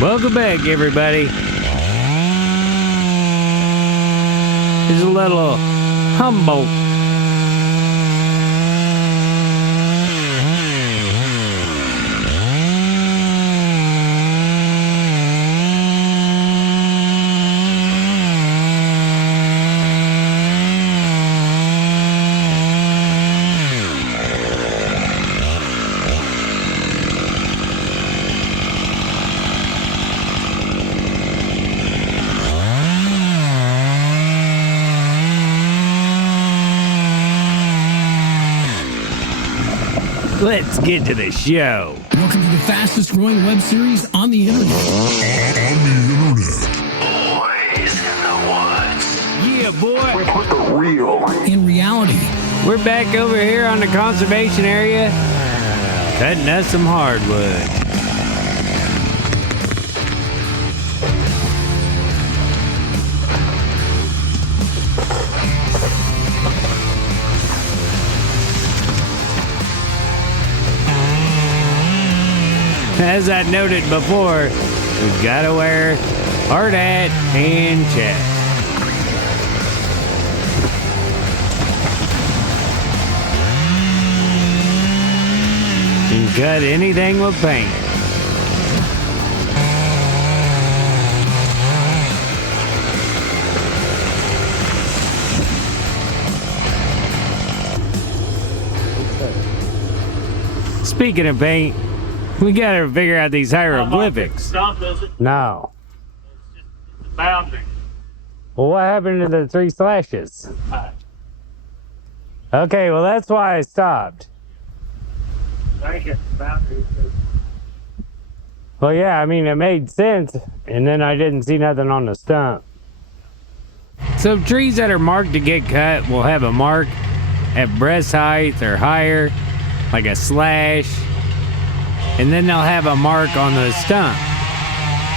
Welcome back, everybody. It's a little Humboldt. Let's get to the show. Welcome to the fastest growing web series on the internet. Boys in the woods. Yeah, boy. We put the real In reality, We're back over here on the conservation area, cutting us some hardwood. As I noted before, we've got to wear hard hat and check. And cut anything with paint. Speaking of paint, we gotta figure out these hieroglyphics. Stump, is it? No. It's a boundary. Well, what happened to the 3 slashes? Okay, well, that's why I stopped. Thank you. Boundary. Well, yeah, I mean, it made sense, and then I didn't see nothing on the stump. So trees that are marked to get cut will have a mark at breast height or higher, like a slash, and then they'll have a mark on the stump,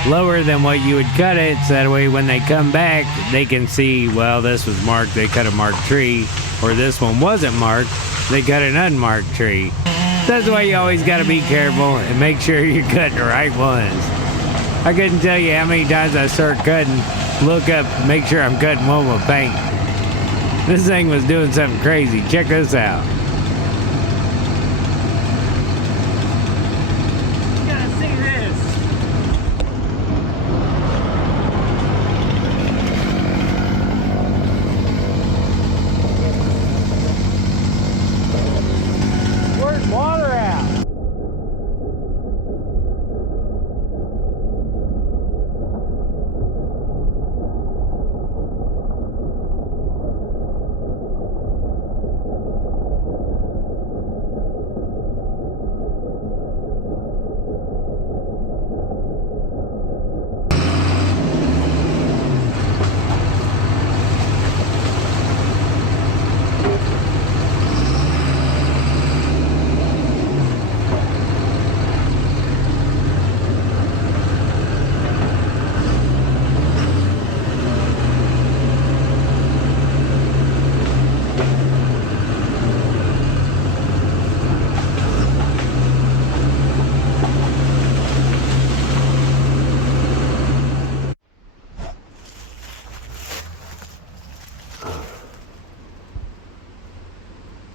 lower than what you would cut it, so that way when they come back, they can see, well, this was marked, they cut a marked tree, or this one wasn't marked, they cut an unmarked tree. That's why you always got to be careful and make sure you're cutting the right ones. I couldn't tell you how many times I start cutting, look up, make sure I'm cutting one with paint. This thing was doing something crazy. Check this out. You gotta see this. Where's water at?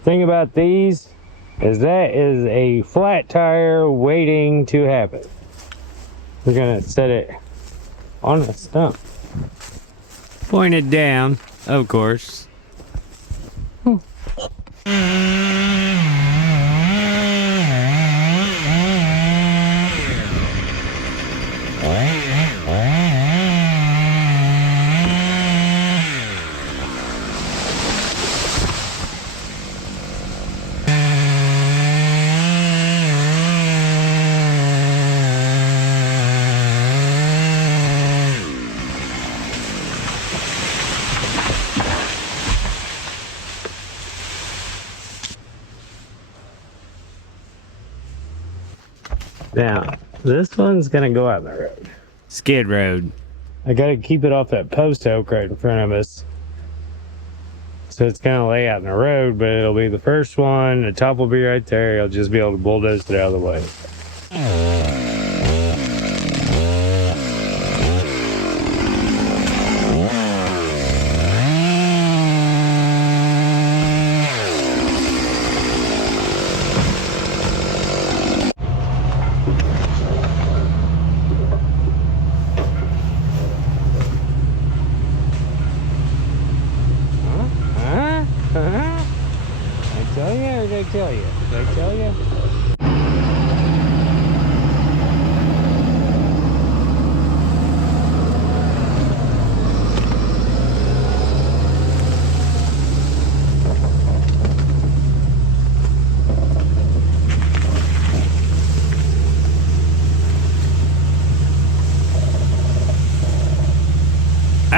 Thing about these is that is a flat tire waiting to happen. We're gonna set it on the stump. Pointed down, of course. Now, this one's gonna go out the road. Skid road. I gotta keep it off that post oak right in front of us. So it's gonna lay out in the road, but it'll be the first one. The top will be right there. I'll just be able to bulldoze it out of the way.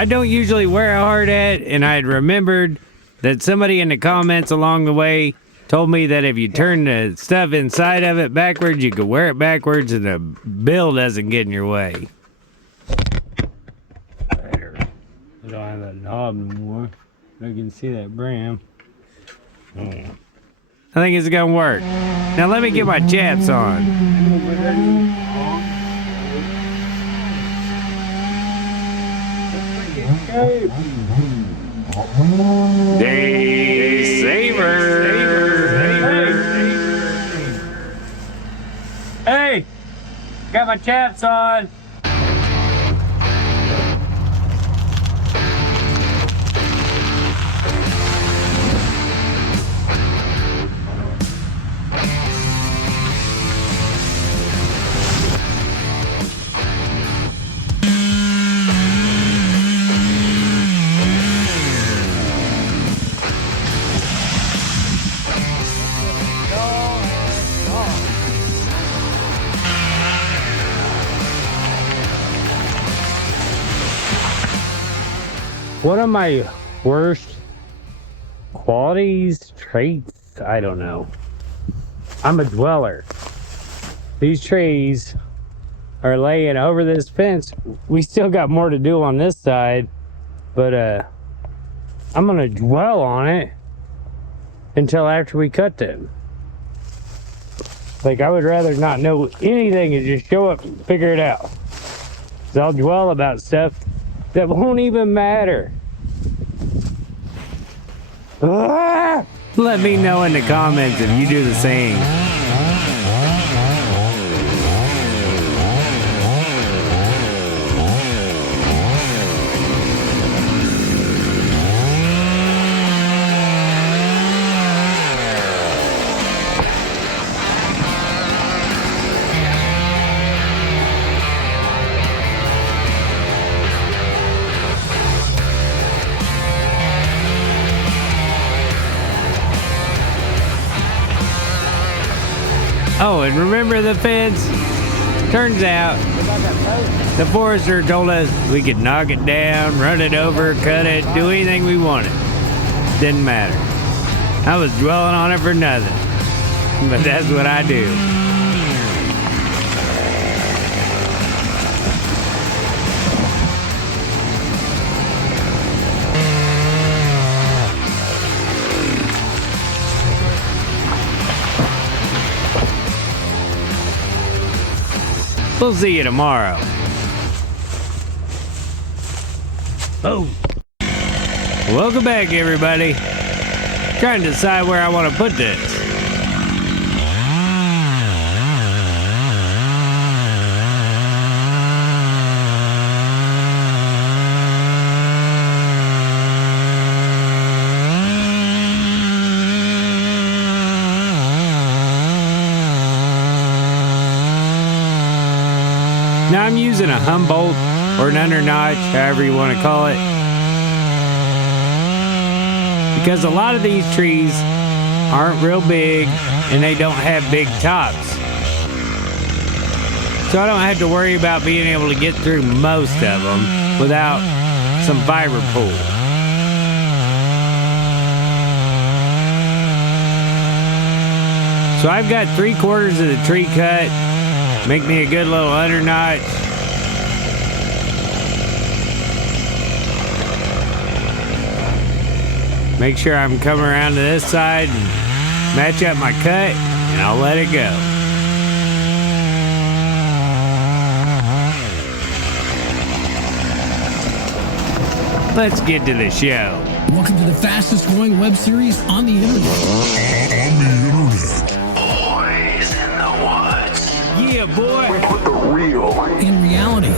I don't usually wear a hard hat, and I had remembered that somebody in the comments along the way told me that if you turn the stuff inside of it backwards, you could wear it backwards and the bill doesn't get in your way. There. I don't have that knob anymore. I can see that bram. I think it's gonna work. Now let me get my chaps on. DaySaver. Hey, got my chaps on. One of my worst qualities, traits, I don't know. I'm a dweller. These trees are laying over this fence. We still got more to do on this side, but I'm gonna dwell on it until after we cut them. Like, I would rather not know anything and just show up and figure it out. 'Cause I'll dwell about stuff that won't even matter. Ah! Let me know in the comments if you do the same. Oh, and remember the fence? Turns out, the forester told us we could knock it down, run it over, cut it, do anything we wanted. Didn't matter. I was dwelling on it for nothing. But that's what I do. We'll see you tomorrow. Oh. Welcome back, everybody. Trying to decide where I want to put this. Now I'm using a Humboldt or an undernotch, however you want to call it, because a lot of these trees aren't real big and they don't have big tops. So I don't have to worry about being able to get through most of them without some fiber pull. So I've got 3/4 of the tree cut. Make me a good little undernotch. Make sure I'm coming around to this side and match up my cut, and I'll let it go. Let's get to the show. Welcome to the fastest growing web series on the internet. Boys in the woods. Yeah, boy. With the real. In reality,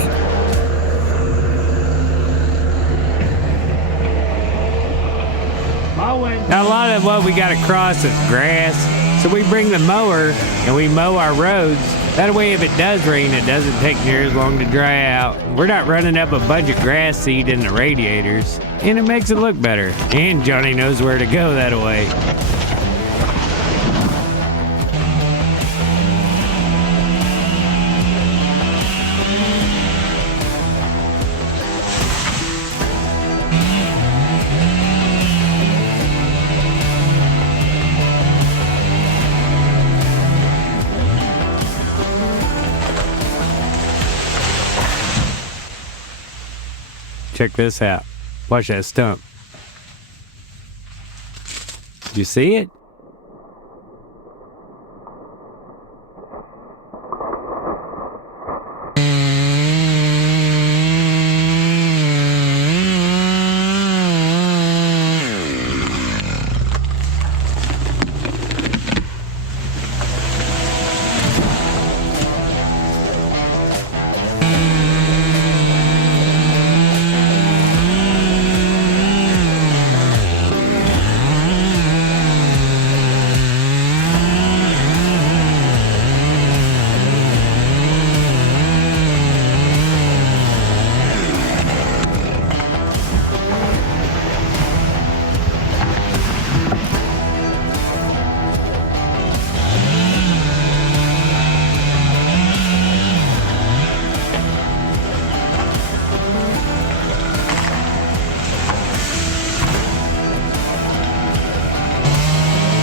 Now, a lot of what we got across is grass, so we bring the mower and we mow our roads. That way, if it does rain, it doesn't take near as long to dry out. We're not running up a bunch of grass seed in the radiators, and it makes it look better. And Johnny knows where to go that way. Check this out. Watch that stump. Did you see it?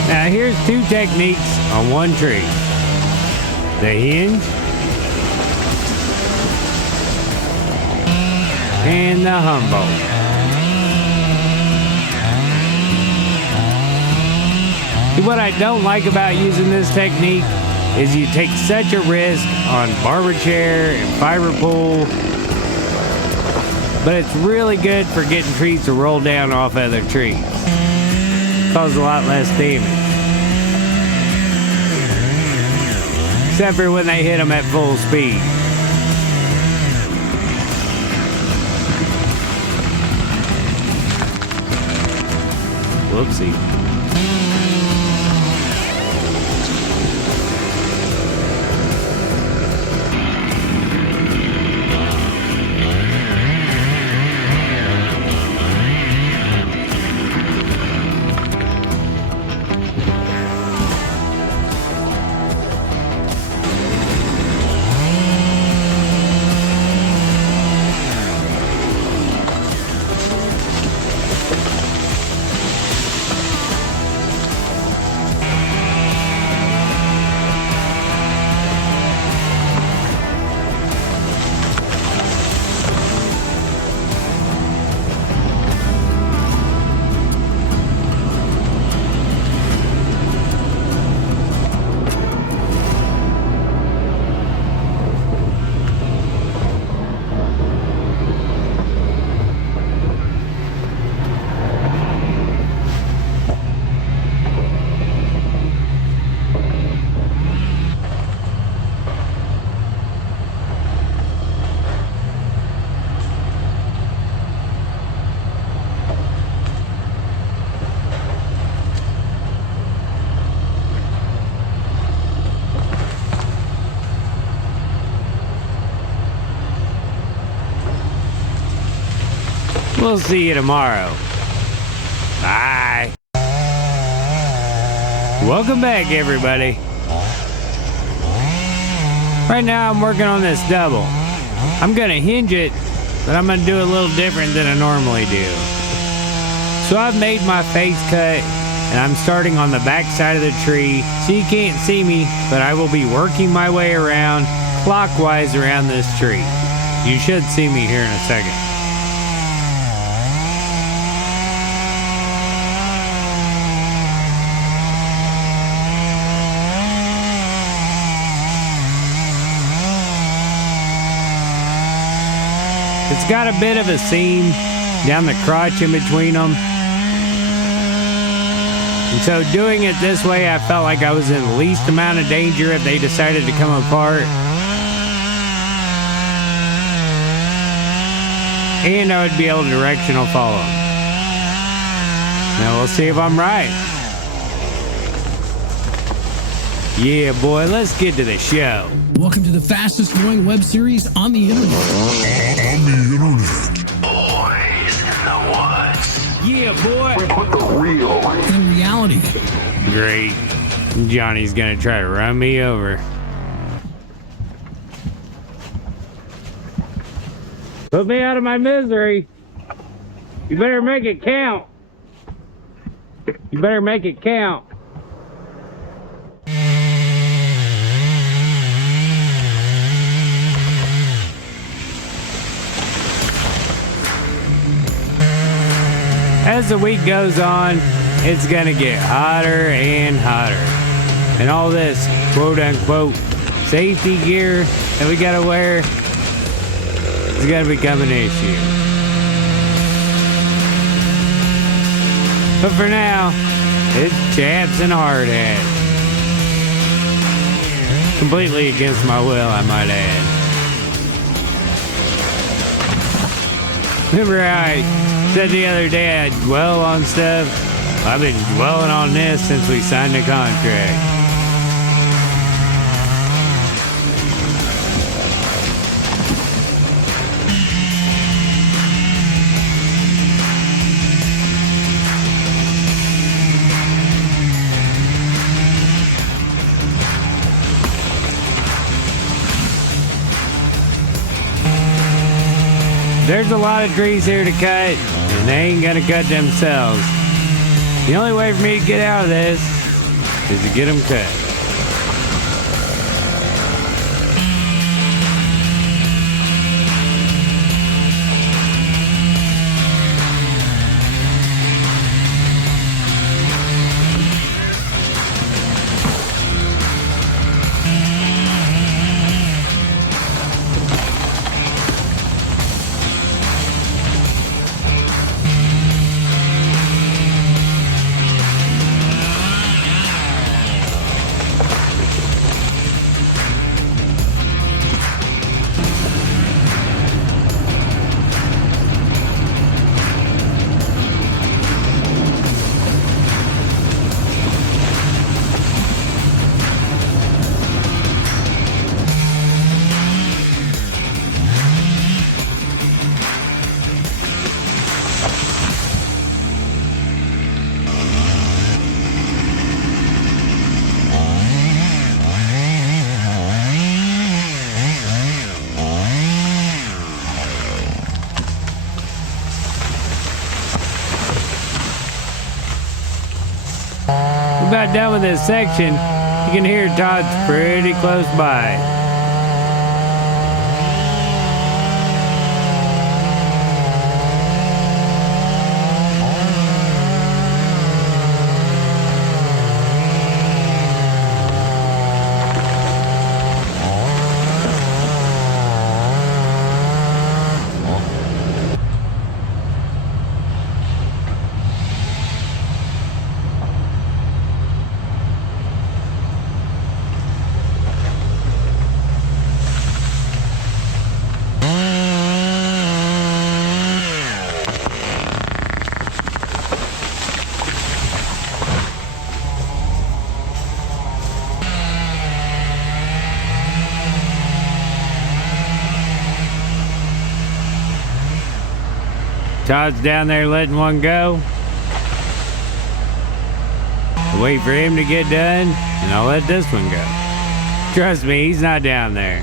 Now here's two techniques on one tree. The hinge and the Humboldt. See, what I don't like about using this technique is you take such a risk on barber chair and fiber pull, but it's really good for getting trees to roll down off other trees. Cause a lot less damage. Except for when they hit them at full speed. Whoopsie. We'll see you tomorrow. Bye. Welcome back, everybody. Right now I'm working on this double. I'm gonna hinge it, but I'm gonna do it a little different than I normally do. So I've made my face cut, and I'm starting on the back side of the tree, so you can't see me, but I will be working my way around clockwise around this tree. You should see me here in a second. It's got a bit of a seam down the crotch in between them. And so doing it this way, I felt like I was in the least amount of danger if they decided to come apart. And I would be able to directional follow them. Now we'll see if I'm right. Yeah, boy, let's get to the show. Welcome to the fastest growing web series on the internet. Boys in the woods. Yeah, boy. We put the real In reality. Great. Johnny's gonna try to run me over. Put me out of my misery. You better make it count. You better make it count. as the week goes on, it's gonna get hotter and hotter. And all this quote unquote safety gear that we gotta wear is gonna become an issue. But for now, it's chaps and a hard hat. Completely against my will, I might add. Remember how I said the other day I dwell on stuff? I've been dwelling on this since we signed the contract. There's a lot of trees here to cut, and they ain't gonna cut themselves. The only way for me to get out of this is to get them cut. About done with this section. You can hear Todd's pretty close by. Todd's down there letting one go. I'll wait for him to get done, and I'll let this one go. Trust me, he's not down there.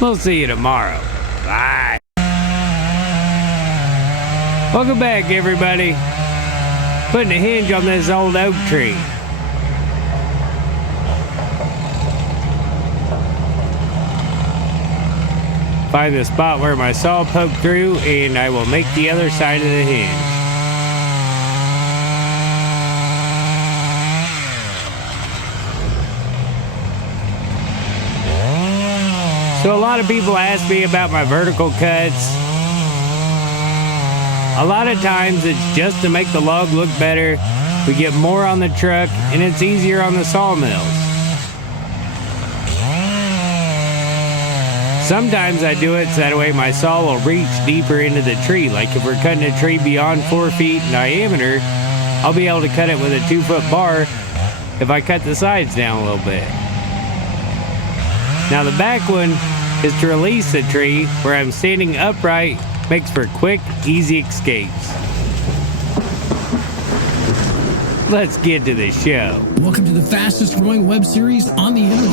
We'll see you tomorrow. Bye. Welcome back, everybody. Putting a hinge on this old oak tree. Find the spot where my saw poked through, and I will make the other side of the hinge. So a lot of people ask me about my vertical cuts. A lot of times it's just to make the log look better. We get more on the truck, and it's easier on the sawmills. Sometimes I do it so that way my saw will reach deeper into the tree. Like if we're cutting a tree beyond 4 feet in diameter, I'll be able to cut it with a 2-foot bar if I cut the sides down a little bit. Now the back one is to release the tree where I'm standing upright, makes for quick, easy escapes. Let's get to the show. Welcome to the fastest growing web series on the internet.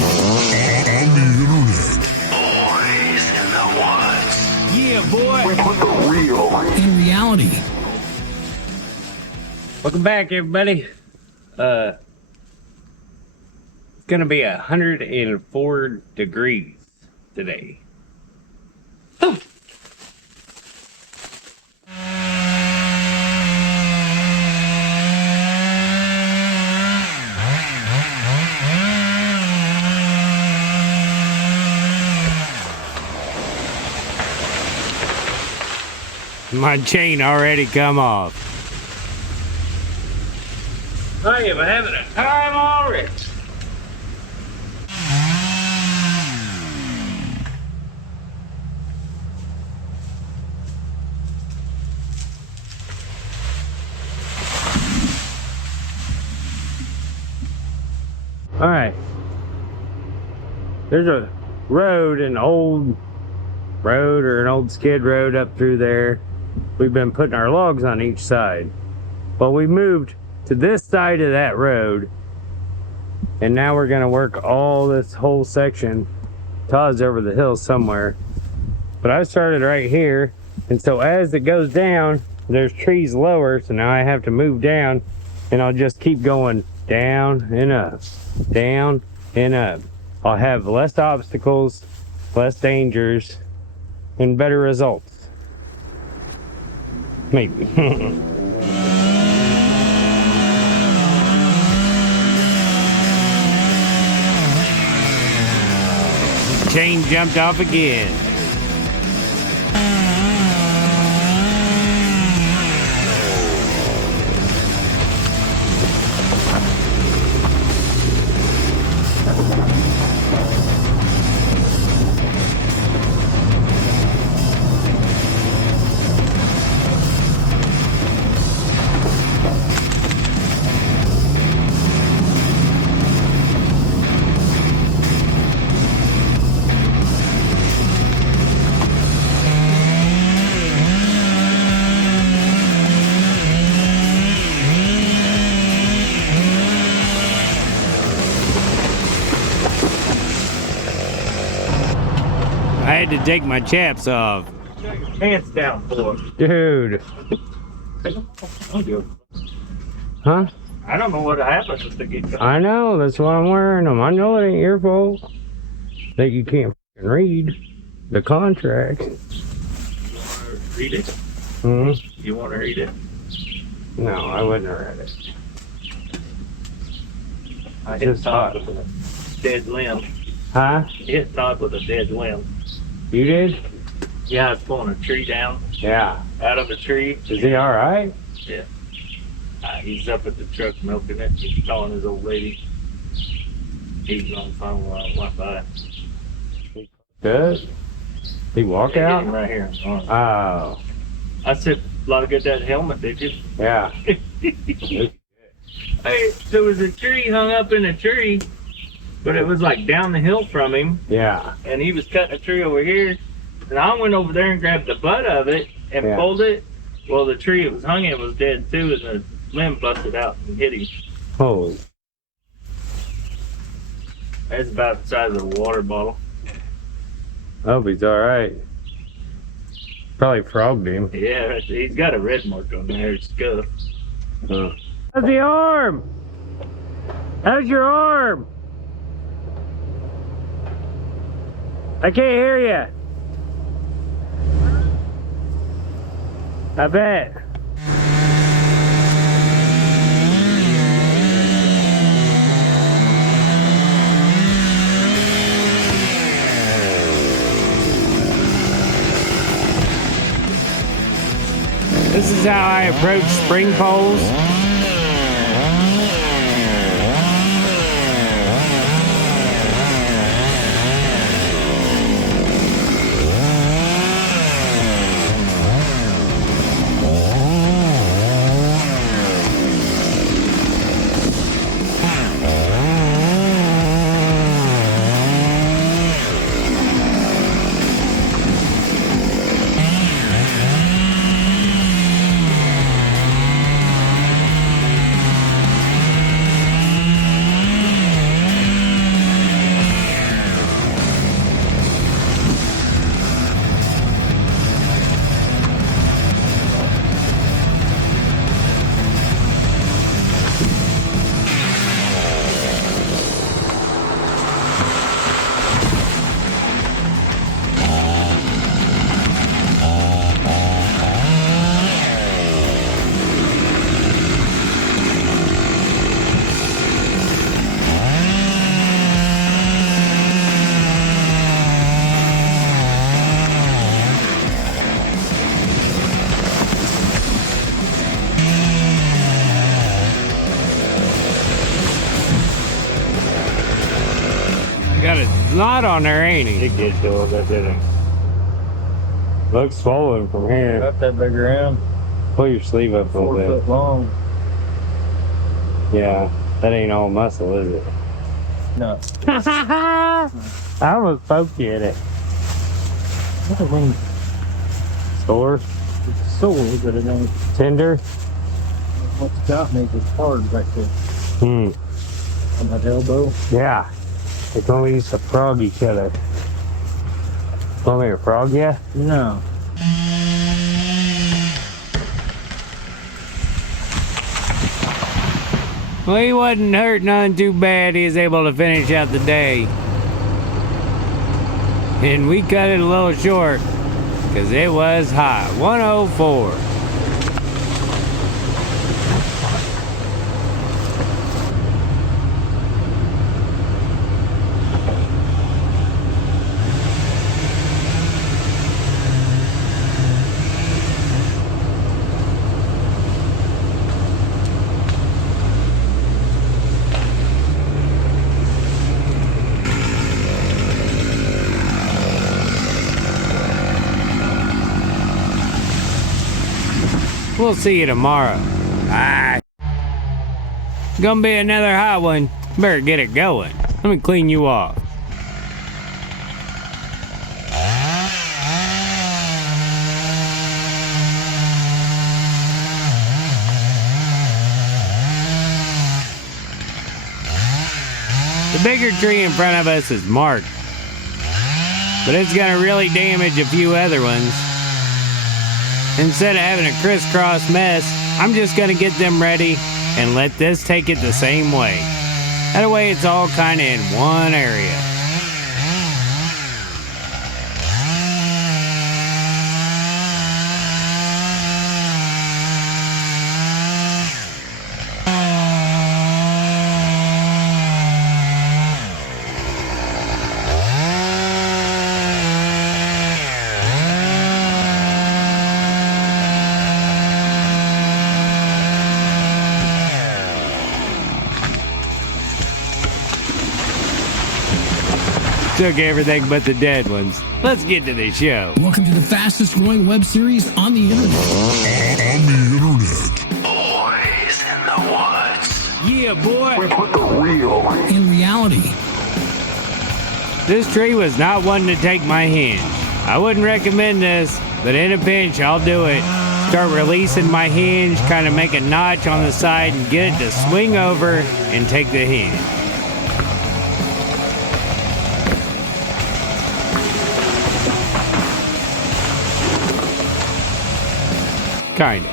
Yeah, boy. We put the real In reality. Welcome back, everybody. It's gonna be 104 degrees today. My chain already come off. I am having a time already. All right. There's a road, an old road or an old skid road up through there. We've been putting our logs on each side. Well, we moved to this side of that road, and now we're gonna work all this whole section. Todd's over the hill somewhere, but I started right here, and so as it goes down, there's trees lower, so now I have to move down, and I'll just keep going down and up, down and up. I'll have less obstacles, less dangers, and better results. Maybe. Chain jumped off again. I had to take my chaps off. Shut your pants down for it. Dude. Huh? I don't know what happens if they get caught. I know, that's why I'm wearing them. I know it ain't your fault that you can't f***ing read the contract. You want to read it? Hmm? You want to read it? No, I wouldn't have read it. I hit Todd with a dead limb. Huh? Hit Todd with a dead limb. You did? Yeah, I was pulling a tree down Yeah. out of a tree. Is he alright? Yeah. He's up at the truck milking it. He's calling his old lady. He's on the phone while I went by. Good? He walk out? Right here. Oh. I said, a lot of good that helmet, did you? Yeah. Hey, there was a tree hung up in a tree, but it was like down the hill from him, Yeah. and he was cutting a tree over here, and I went over there and grabbed the butt of it and Yeah. pulled it. Well, the tree it was hung in was dead too, and the limb busted out and hit him. Holy. That's about the size of a water bottle. I hope he's alright. Probably frogged him. Yeah, he's got a red mark on there. It's scuff. Huh. How's the arm? How's your arm? I can't hear you. I bet. This is how I approach spring poles. Got a lot on there, ain't he? It gets to it, that didn't. Looks swollen from here. Got that big around. Pull your sleeve up a 4 little foot long. bit. Yeah, that ain't all muscle, is it? No. I almost poked you in it. What do you mean? Sore? It's sore, but it ain't. Tender? What's got me is hard right there. Hmm. On that elbow. Yeah. It's when we used to frog each other. Want me to frog you? No. Well, he wasn't hurt none too bad. He was able to finish out the day. And we cut it a little short because it was hot. 104. We'll see you tomorrow. Bye. Gonna be another hot one. Better get it going. Let me clean you off. The bigger tree in front of us is marked, but it's gonna really damage a few other ones. Instead of having a crisscross mess, I'm just gonna get them ready and let this take it the same way. That way it's all kinda in one area. Took everything but the dead ones. Let's get to the show. Welcome to the fastest growing web series on the internet. Boys in the woods. Yeah, boy. We put the real In reality, This tree was not one to take my hinge. I wouldn't recommend this, but in a pinch, I'll do it. Start releasing my hinge, kind of make a notch on the side and get it to swing over and take the hinge. Kinda.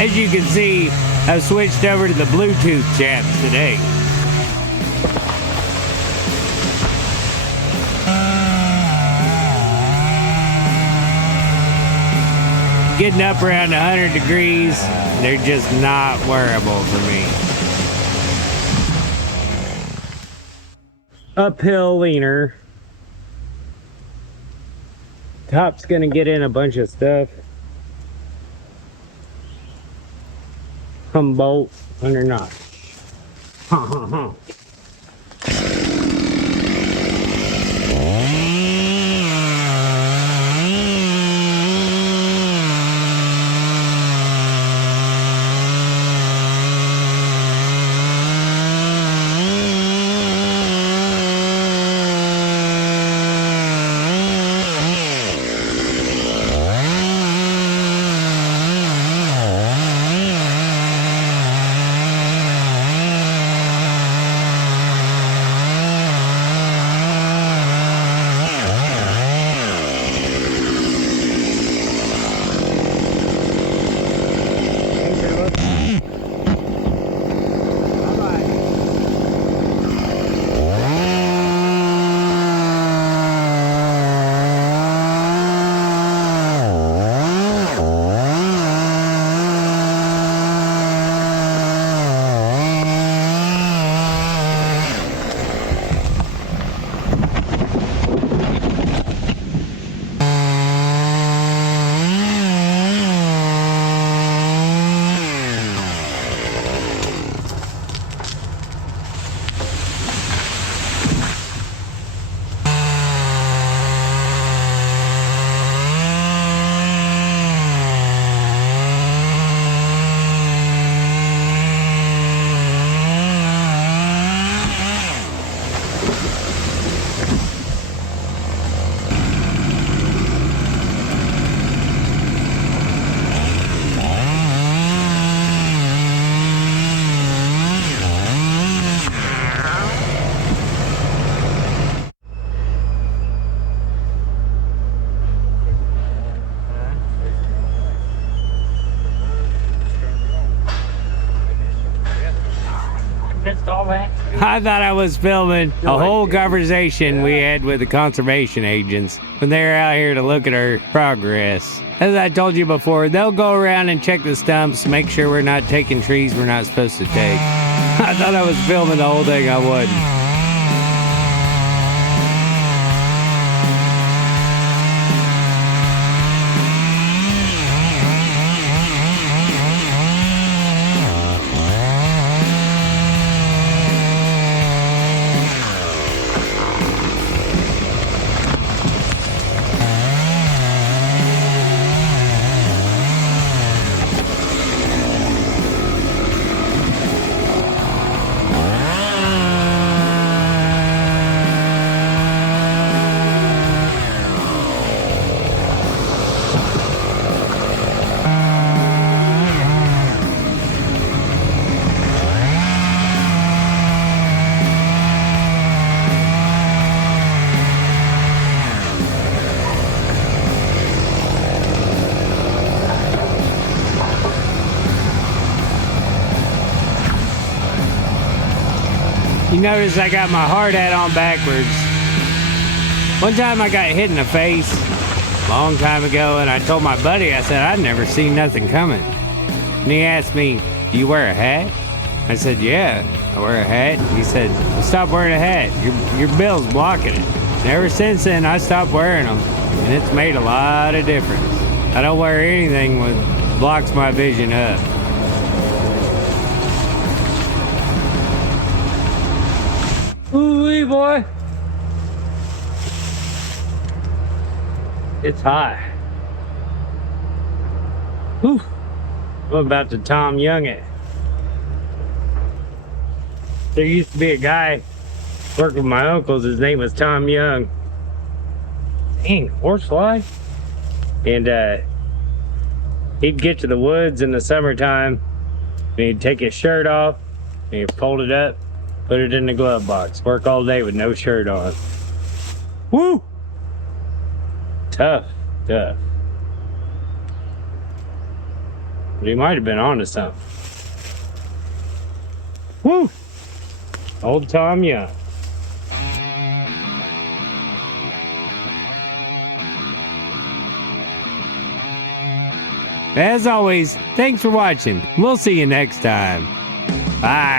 As you can see, I've switched over to the Bluetooth chaps today. Getting up around 100 degrees, they're just not wearable for me. Uphill leaner. Top's gonna get in a bunch of stuff. Bolt under notch. missed all that? I thought I was filming a whole conversation we had with the conservation agents when they were out here to look at our progress. As I told you before, they'll go around and check the stumps, make sure we're not taking trees we're not supposed to take. I thought I was filming the whole thing, I wasn't. You notice I got my hard hat on backwards. One time I got hit in the face a long time ago, and I told my buddy, I said, I'd never seen nothing coming. And he asked me, do you wear a hat? I said, yeah, I wear a hat. He said, well, stop wearing a hat. Your bill's blocking it. And ever since then, I stopped wearing them, and it's made a lot of difference. I don't wear anything that blocks my vision up. Ooh-wee, boy. It's hot. Whew. I'm about to Tom Young it. There used to be a guy worked with my uncles. His name was Tom Young. Dang, horsefly. And he'd get to the woods in the summertime, and he'd take his shirt off, and he'd fold it up, put it in the glove box. Work all day with no shirt on. Woo! Tough. But he might have been onto something. Woo! Old Tom Young. As always, thanks for watching. We'll see you next time. Bye.